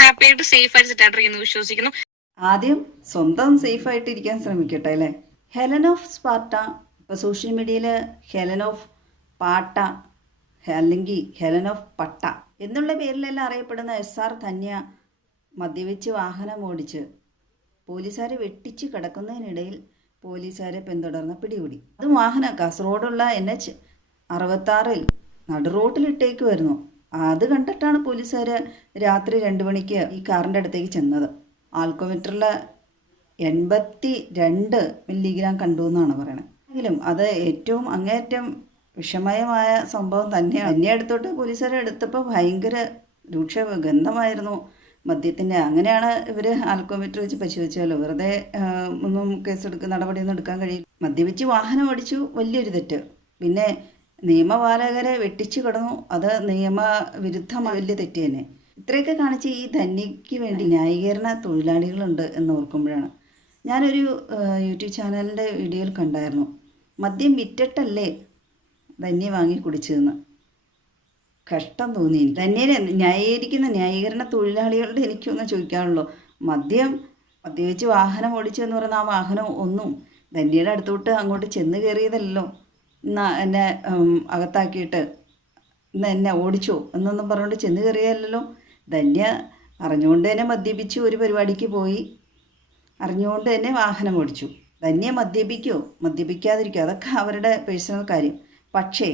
Happy ആയിട്ട് safe ആയിട്ട് സെറ്റായിട്ടിരിക്കുന്നു വിശ്വസിക്കുന്നു. ആദ്യം സ്വന്തം സേഫ് ആയിട്ട് ഇരിക്കാൻ ശ്രമിക്കട്ടെ അല്ലേ. ഹെലൻ ഓഫ് സ്പാർട്ട, ഇപ്പോൾ സോഷ്യൽ മീഡിയയിൽ ഹെലൻ ഓഫ് പാട്ട അല്ലെങ്കിൽ ഹെലൻ ഓഫ് പട്ട എന്നുള്ള പേരിലെല്ലാം അറിയപ്പെടുന്ന SR ധന്യ മദ്യവെച്ച് വാഹനം ഓടിച്ച് പോലീസുകാരെ വെട്ടിച്ച് കിടക്കുന്നതിനിടയിൽ പോലീസുകാരെ പിന്തുടർന്ന് പിടികൂടി. അതും വാഹനം കാസർഗോഡുള്ള NH 66 നടുറോട്ടിലിട്ടേക്കുമായിരുന്നു. അത് കണ്ടിട്ടാണ് പോലീസുകാർ രാത്രി 2 മണിക്ക് ഈ കാറിൻ്റെ അടുത്തേക്ക് ചെന്നത്. ആൽക്കോമീറ്ററിൽ 82 മില്ലിഗ്രാം കണ്ടു എന്നാണ് പറയുന്നത്. എങ്കിലും അത് ഏറ്റവും അങ്ങേയറ്റം വിഷമയമായ സംഭവം തന്നെയാണ്. എന്നെ അടുത്തോട്ട് പോലീസുകാരെ എടുത്തപ്പോൾ ഭയങ്കര രൂക്ഷ ഗന്ധമായിരുന്നു മദ്യത്തിൻ്റെ. അങ്ങനെയാണ് ഇവർ ആൽക്കോമീറ്റർ വെച്ച് പരിശോധിച്ചാലോ. വെറുതെ ഒന്നും നടപടിയൊന്നും എടുക്കാൻ കഴിയില്ല. മദ്യപിച്ച് വാഹനം ഓടിച്ചു, വലിയൊരു തെറ്റ്. പിന്നെ നിയമപാലകരെ വെട്ടിച്ചു കിടന്നു, അത് നിയമവിരുദ്ധമായ വലിയ തെറ്റ് തന്നെ. ഇത്രയൊക്കെ കാണിച്ച് ഈ ധന്യയ്ക്ക് വേണ്ടി ന്യായീകരണ തൊഴിലാളികളുണ്ട് എന്ന് ഓർക്കുമ്പോഴാണ്. ഞാനൊരു യൂട്യൂബ് ചാനലിൻ്റെ വീഡിയോയിൽ കണ്ടായിരുന്നു, മദ്യം വിറ്റിട്ടല്ലേ ധന്യ വാങ്ങി കുടിച്ചതെന്ന്. കഷ്ടം തോന്നി എനിക്ക്. ധന്യനെ ന്യായീകരിക്കുന്ന ന്യായീകരണ തൊഴിലാളികളുടെ എനിക്കൊന്നും ചോദിക്കാനുള്ളൂ. മദ്യപിച്ച് വാഹനം ഓടിച്ചു എന്ന് പറയുന്ന ആ വാഹനം ഒന്നും ധന്യയുടെ അടുത്തോട്ട് അങ്ങോട്ട് ചെന്ന് കയറിയതല്ലോ. ഇന്ന് എന്നെ അകത്താക്കിയിട്ട് ഇന്ന് എന്നെ ഓടിച്ചോ എന്നൊന്നും പറഞ്ഞുകൊണ്ട് ചെന്ന് കയറിയല്ലോ. ധന്യ അറിഞ്ഞുകൊണ്ട് തന്നെ മദ്യപിച്ചു ഒരു പരിപാടിക്ക് പോയി, അറിഞ്ഞുകൊണ്ട് തന്നെ വാഹനം ഓടിച്ചു. ധന്യ മദ്യപിക്കോ മദ്യപിക്കാതിരിക്കോ അതൊക്കെ അവരുടെ പേഴ്സണൽ കാര്യം. പക്ഷേ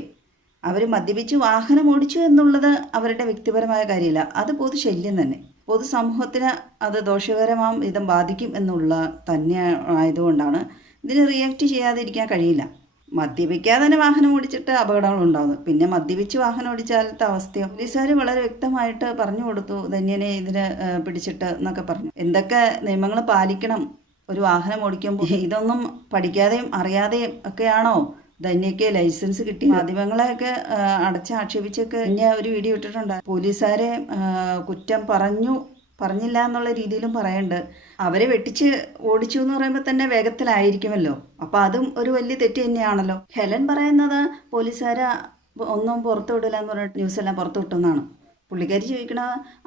അവർ മദ്യപിച്ച് വാഹനം ഓടിച്ചു എന്നുള്ളത് അവരുടെ വ്യക്തിപരമായ കാര്യമില്ല. അത് പൊതുശല്യം തന്നെ. പൊതുസമൂഹത്തിന് അത് ദോഷകരമാം വിധം ബാധിക്കും എന്നുള്ള തന്നെ ആയതുകൊണ്ടാണ് ഇതിന് റിയാക്ട് ചെയ്യാതിരിക്കാൻ കഴിയില്ല. മദ്യപിക്കാതെ തന്നെ വാഹനം ഓടിച്ചിട്ട് അപകടങ്ങൾ ഉണ്ടാകുന്നു. പിന്നെ മദ്യപിച്ച് വാഹനം ഓടിച്ചാലത്തെ അവസ്ഥയോ. പോലീസുകാർ വളരെ വ്യക്തമായിട്ട് പറഞ്ഞു കൊടുത്തു ധന്യനെ ഇതിന് പിടിച്ചിട്ട് എന്നൊക്കെ പറഞ്ഞു. എന്തൊക്കെ നിയമങ്ങൾ പാലിക്കണം ഒരു വാഹനം ഓടിക്കുമ്പോൾ. ഇതൊന്നും പഠിക്കാതെയും അറിയാതെയും ഒക്കെയാണോ ധന്യയ്ക്ക് ലൈസൻസ് കിട്ടി? മാധ്യമങ്ങളെയൊക്കെ ആക്ഷേപിച്ചൊക്കെ ധന്യ ഒരു വീഡിയോ ഇട്ടിട്ടുണ്ട്. പോലീസുകാരെ കുറ്റം പറഞ്ഞില്ല എന്നുള്ള രീതിയിലും പറയുന്നുണ്ട്. അവരെ വെട്ടിച്ച് ഓടിച്ചു എന്ന് പറയുമ്പോൾ തന്നെ വേഗത്തിലായിരിക്കുമല്ലോ. അപ്പോൾ അതും ഒരു വലിയ തെറ്റ് തന്നെയാണല്ലോ. ഹെലൻ പറയുന്നത് പോലീസുകാരെ ഒന്നും പുറത്തു വിടില്ല എന്ന് പറഞ്ഞിട്ട് ന്യൂസെല്ലാം പുറത്തു വിട്ടെന്നാണ്. പുള്ളിക്കാരി ചോദിക്കണ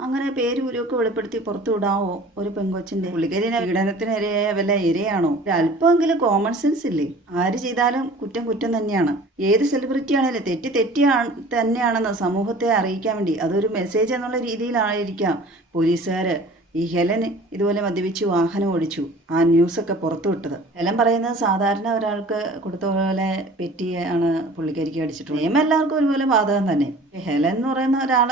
അങ്ങനെ പേര് ഊരൊക്കെ വെളിപ്പെടുത്തി പുറത്തു വിടാവോ ഒരു പെങ്കൊച്ചിൻ്റെ? പുള്ളിക്കാരി പീഡനത്തിനിരയായ വല്ല ഇരയാണോ? അല്പമെങ്കിലും കോമൺ സെൻസ് ഇല്ലേ? ആര് ചെയ്താലും കുറ്റം തന്നെയാണ്. ഏത് സെലിബ്രിറ്റി ആണെങ്കിലും തെറ്റ് തന്നെയാണെന്ന് സമൂഹത്തെ അറിയിക്കാൻ വേണ്ടി അതൊരു മെസ്സേജ് എന്നുള്ള രീതിയിലായിരിക്കാം പോലീസുകാർ ഈ ഹെലൻ ഇതുപോലെ മദ്യപിച്ച് വാഹനം ഓടിച്ചു ആ ന്യൂസൊക്കെ പുറത്തു വിട്ടത്. ഹെലൻ പറയുന്നത് സാധാരണ ഒരാൾക്ക് കൊടുത്ത പോലെ പെറ്റിയാണ് പുള്ളിക്കാരിക്ക് അടിച്ചിട്ടുള്ളത്. നിയമം എല്ലാവർക്കും ഒരുപോലെ ബാധകം തന്നെ. ഹെലൻ എന്ന് പറയുന്ന ഒരാൾ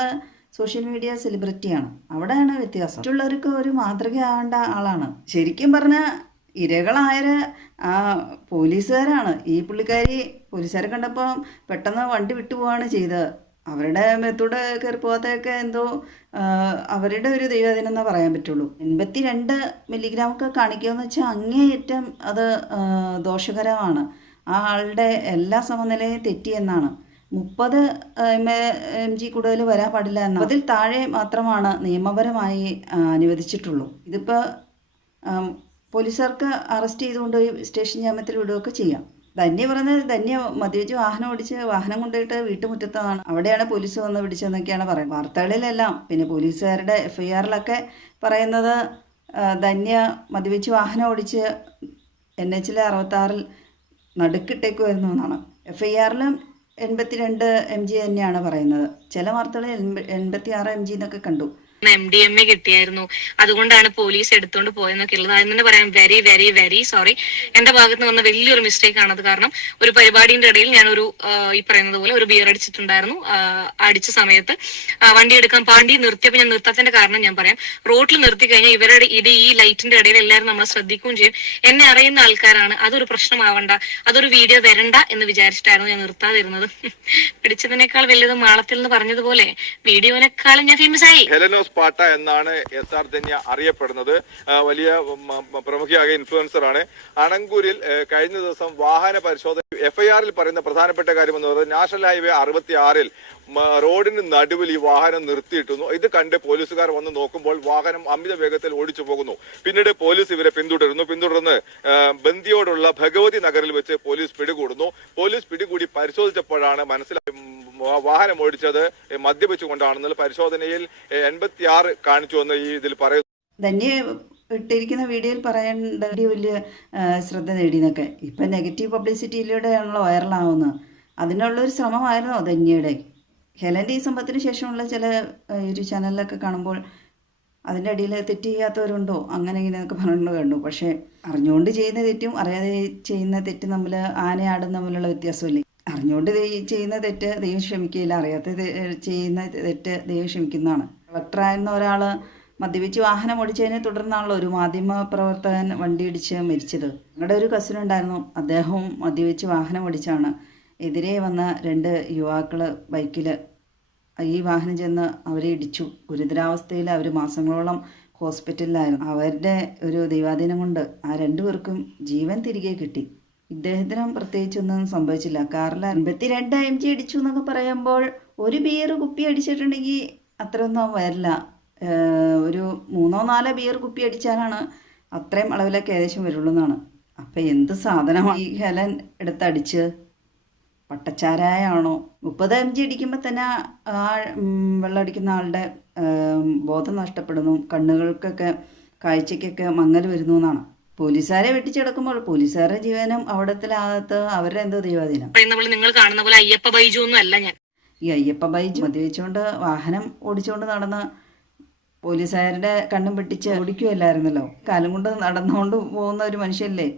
സോഷ്യൽ മീഡിയ സെലിബ്രിറ്റിയാണ്. അവിടെയാണ് വ്യത്യാസം. മറ്റുള്ളവർക്ക് ഒരു മാതൃകയാവേണ്ട ആളാണ്. ശരിക്കും പറഞ്ഞാൽ ഇരകളായ ആ പോലീസുകാരാണ്. ഈ പുള്ളിക്കാരി പോലീസുകാരെ കണ്ടപ്പോൾ പെട്ടെന്ന് വണ്ടി വിട്ടുപോവാണ് ചെയ്തത്. അവരുടെ മെത്തൂടെ കയറി പോകാത്തൊക്കെ എന്തോ അവരുടെ ഒരു ദൈവദിനം എന്നേ പറയാൻ പറ്റുള്ളൂ. 82 മില്ലിഗ്രാം ഒക്കെ കാണിക്കുകയെന്ന് വെച്ചാൽ അങ്ങേയറ്റം അത് ദോഷകരമാണ്. ആ ആളുടെ എല്ലാ സമനിലയും തെറ്റിയെന്നാണ്. 30 mg കൂടുതൽ വരാൻ പാടില്ല എന്നാണ്. അതിൽ താഴെ മാത്രമാണ് നിയമപരമായി അനുവദിച്ചിട്ടുള്ളൂ. ഇതിപ്പോൾ പോലീസുകാർക്ക് അറസ്റ്റ് ചെയ്തുകൊണ്ട് സ്റ്റേഷൻ ജാമ്യത്തിൽ വിടുകയൊക്കെ ചെയ്യാം. ധന്യ പറഞ്ഞത് ധന്യ മദ്യപിച്ച് വാഹനം ഓടിച്ച് വാഹനം കൊണ്ടുപോയിട്ട് വീട്ടുമുറ്റത്താണ്, അവിടെയാണ് പോലീസ് വന്ന് പിടിച്ചതെന്നൊക്കെയാണ് പറയുന്നത് വാർത്തകളിലെല്ലാം. പിന്നെ പോലീസുകാരുടെ FIR പറയുന്നത് ധന്യ മദ്യപിച്ച് വാഹനം ഓടിച്ച് NH 66 നടുക്കിട്ടേക്കുമായിരുന്നു എന്നാണ്. FIR 82 mg തന്നെയാണ് പറയുന്നത്. ചില വാർത്തകളിൽ 86 mg എന്നൊക്കെ കണ്ടു. MDMA കിട്ടിയായിരുന്നു, അതുകൊണ്ടാണ് പോലീസ് എടുത്തോണ്ട് പോയെന്നൊക്കെ ഉള്ളത്. അതിന് തന്നെ പറയാം വെരി വെരി വെരി സോറി. എന്റെ ഭാഗത്ത് നിന്ന് വന്ന വലിയൊരു മിസ്റ്റേക്ക് ആണത്. കാരണം ഒരു പരിപാടിന്റെ ഇടയിൽ ഞാനൊരു ഈ പറയുന്നത് പോലെ ഒരു ബിയർ അടിച്ചിട്ടുണ്ടായിരുന്നു. അടിച്ച സമയത്ത് വണ്ടി എടുക്കാൻ പാണ്ടി നിർത്തിയപ്പോൾ ഞാൻ നിർത്താത്തതിന്റെ കാരണം ഞാൻ പറയാം. റോഡിൽ നിർത്തി കഴിഞ്ഞാൽ ഇവരുടെ ഈ ലൈറ്റിന്റെ ഇടയിൽ എല്ലാവരും നമ്മളെ ശ്രദ്ധിക്കുകയും ചെയ്യും. എന്നെ അറിയുന്ന ആൾക്കാരാണ്. അതൊരു പ്രശ്നമാവണ്ട, അതൊരു വീഡിയോ വരണ്ട എന്ന് വിചാരിച്ചിട്ടായിരുന്നു ഞാൻ നിർത്താതിരുന്നത്. പിടിച്ചതിനേക്കാൾ വലുത് മാളത്തിൽ നിന്ന് പറഞ്ഞതുപോലെ വീഡിയോനേക്കാളും ഞാൻ ഫേമസ് ആയി. പാട്ട എന്നാണ് SR ധന്യ അറിയപ്പെടുന്നത്. വലിയ പ്രമുഖയായ ഇൻഫ്ലുവൻസർ ആണ്. അണങ്കൂരിൽ കഴിഞ്ഞ ദിവസം വാഹന പരിശോധന FIR പറയുന്ന പ്രധാനപ്പെട്ട കാര്യം എന്ന് പറയുന്നത് നാഷണൽ ഹൈവേ 66 റോഡിന് നടുവിൽ ഈ വാഹനം നിർത്തിയിട്ടുന്നു. ഇത് കണ്ട് പോലീസുകാർ വന്ന് നോക്കുമ്പോൾ വാഹനം അമിത വേഗത്തിൽ ഓടിച്ചു പോകുന്നു. പിന്നീട് പോലീസ് ഇവരെ പിന്തുടർന്ന് ബന്ദിയോടുള്ള ഭഗവതി നഗറിൽ വെച്ച് പോലീസ് പിടികൂടുന്നു. പോലീസ് പിടികൂടി പരിശോധിച്ചപ്പോഴാണ് മനസ്സിലായി വാഹനം ഓടിച്ചത് മദ്യപിച്ചുകൊണ്ടാണെന്നുള്ള പരിശോധനയിൽ 86 കാണിച്ചു എന്ന് ഈ ഇതിൽ പറയുന്നു. ധന്യ ഇട്ടിരിക്കുന്ന വീഡിയോയിൽ പറയേണ്ട വലിയ ശ്രദ്ധ നേടിയെന്നൊക്കെ ഇപ്പം നെഗറ്റീവ് പബ്ലിസിറ്റിയിലൂടെയാണല്ലോ വൈറലാവുന്നത്. അതിനുള്ളൊരു ശ്രമമായിരുന്നോ ധന്യയുടെ? ഹെലൻ്റെ ഈ സംഭവത്തിന് ശേഷമുള്ള ചില ഒരു ചാനലിലൊക്കെ കാണുമ്പോൾ അതിൻ്റെ അടിയിൽ തെറ്റ് ചെയ്യാത്തവരുണ്ടോ അങ്ങനെ ഇങ്ങനെയൊക്കെ പറഞ്ഞു കണ്ടു. പക്ഷേ അറിഞ്ഞുകൊണ്ട് ചെയ്യുന്ന തെറ്റും അറിയാതെ ചെയ്യുന്ന തെറ്റും തമ്മിൽ ആനയാടും തമ്മിലുള്ള വ്യത്യാസമില്ലേ? അറിഞ്ഞുകൊണ്ട് ചെയ്യുന്ന തെറ്റ് ദൈവം ക്ഷമിക്കുകയില്ല, അറിയാത്ത ചെയ്യുന്ന തെറ്റ് ദൈവം ക്ഷമിക്കുന്നതാണ്. കളക്ടറായിരുന്ന ഒരാൾ മദ്യപിച്ച് വാഹനം ഓടിച്ചതിനെ തുടർന്നാണല്ലോ ഒരു മാധ്യമ പ്രവർത്തകൻ വണ്ടി ഇടിച്ച് മരിച്ചത്. ഞങ്ങളുടെ ഒരു കസിനുണ്ടായിരുന്നു, അദ്ദേഹവും മദ്യപിച്ച് വാഹനം ഓടിച്ചാണ് എതിരെ വന്ന 2 യുവാക്കൾ ബൈക്കിൽ ഈ വാഹനം ചെന്ന് അവരെ ഇടിച്ചു. ഗുരുതരാവസ്ഥയിൽ അവർ മാസങ്ങളോളം ഹോസ്പിറ്റലിലായിരുന്നു. അവരുടെ ഒരു ദൈവാധീനം കൊണ്ട് ആ 2 പേർക്കും ജീവൻ തിരികെ കിട്ടി. ഇദ്ദേഹത്തിനും പ്രത്യേകിച്ചൊന്നും സംഭവിച്ചില്ല. കാറിൽ 52 mg അടിച്ചു എന്നൊക്കെ പറയുമ്പോൾ ഒരു ബിയർ കുപ്പി അടിച്ചിട്ടുണ്ടെങ്കിൽ അത്രയൊന്നും വരില്ല. ഒരു 3-4 ബിയർ കുപ്പി അടിച്ചാലാണ് അത്രയും അളവിലൊക്കെ ഏകദേശം വരുള്ളൂ എന്നാണ്. അപ്പം എന്ത് സാധനമാണ് ഈ ഹെലൻ എടുത്തടിച്ച്? പട്ടച്ചാരായാണോ? 30 mg അടിക്കുമ്പോൾ തന്നെ ആ വെള്ളം അടിക്കുന്ന ആളുടെ ബോധം നഷ്ടപ്പെടുന്നു, കണ്ണുകൾക്കൊക്കെ കാഴ്ചയ്ക്കൊക്കെ മങ്ങൽ വരുന്നു എന്നാണ്. പോലീസുകാരെ വെട്ടിച്ചെടുക്കുമ്പോൾ പോലീസുകാരുടെ ജീവനും അവിടത്തിലാകത്ത് അവരുടെ എന്തോ ദൈവാധീനം. നിങ്ങൾ കാണുന്ന പോലെ അയ്യപ്പ ബൈജു ഒന്നും അല്ല ഞാൻ. ഈ അയ്യപ്പ ബൈജു മദ്യപിച്ചുകൊണ്ട് വാഹനം ഓടിച്ചുകൊണ്ട് നടന്ന് പോലീസുകാരുടെ കണ്ണും വെട്ടിച്ച് ഓടിക്കുകയല്ലായിരുന്നല്ലോ. കാലം കൊണ്ട് നടന്നുകൊണ്ട് പോകുന്ന ഒരു മനുഷ്യല്ലേ.